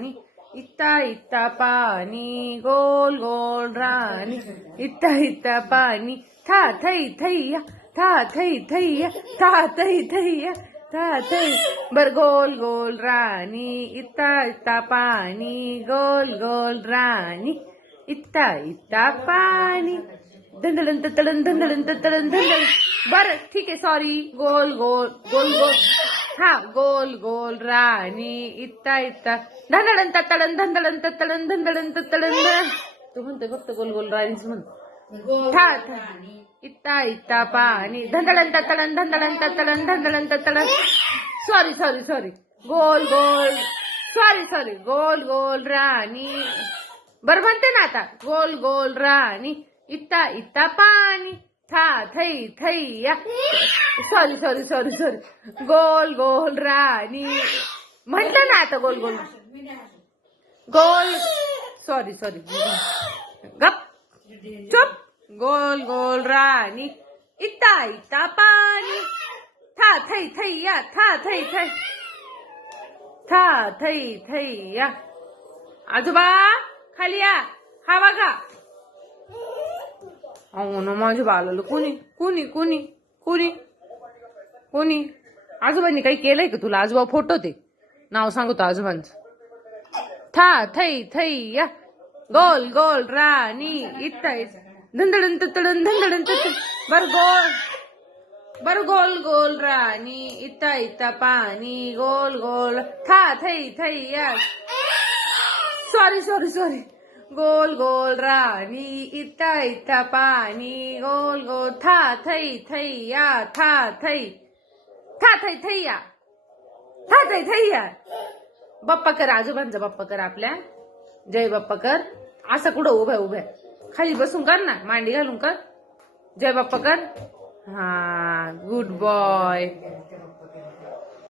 राणी इत्ता इत्ता पाणी गोल गोल राणी इत्ता इत्ता पाणी था थई थैया था थई थैया था थई थैया था थई बर गोल गोल राणी इत्ता इत्ता पाणी गोल गोल राणी इत्ता इत्ता पाणी धंदळन तळन धंदळन तळन धंदळ बर ठीक आहे सॉरी गोल गोल गोल गोल हा गोल गोल राणी इत्ता इत्ता धंदळन तळन धंदळन तळन धंदळन तळन तू म्हणतोय फक्त गोल गोल राणीच म्हणतो था इत्ता इत्ता पाणी धंदळन तळन धंदळन तळन धंदळन तळन सॉरी सॉरी सॉरी गोल गोल सॉरी गोल गोल राणी बर म्हणते ना आता गोल गोल राणी इत्ता इत्ता पाणी था थई थैया सॉरी गोल गोल राणी म्हटलं ना आता गोल गोल गोल सॉरी गप चुप गोल गोल राणी इत्ता इत्ता पाणी था थई थैया था थई थै था थई थैया आजोबा खाली या हा बघा अहो ना माझ्या बाळाला कोणी कोणी कोणी कोणी कोणी आजोबांनी काही केलंय का तुला आजोबा फोटो ते नाव सांगतो आजोबांचं था थई थैया गोल गोल राणी इत्ता धंदळन तळन धंदळन बर गोल गोल राणी इत्ता इत्ता पाणी गोल गोल था थई थैया सॉरी गोल गोल राणी इत्ता इत्ता पाणी गोल गोल था थई थैया था थई थैया बाप्पा कर आजोबांचा बाप्पा कर आपल्या जय बाप्पा कर असं कुठं उभ्या खाली बसून कर ना मांडी घालून कर जय बाप्पा कर हा गुड बॉय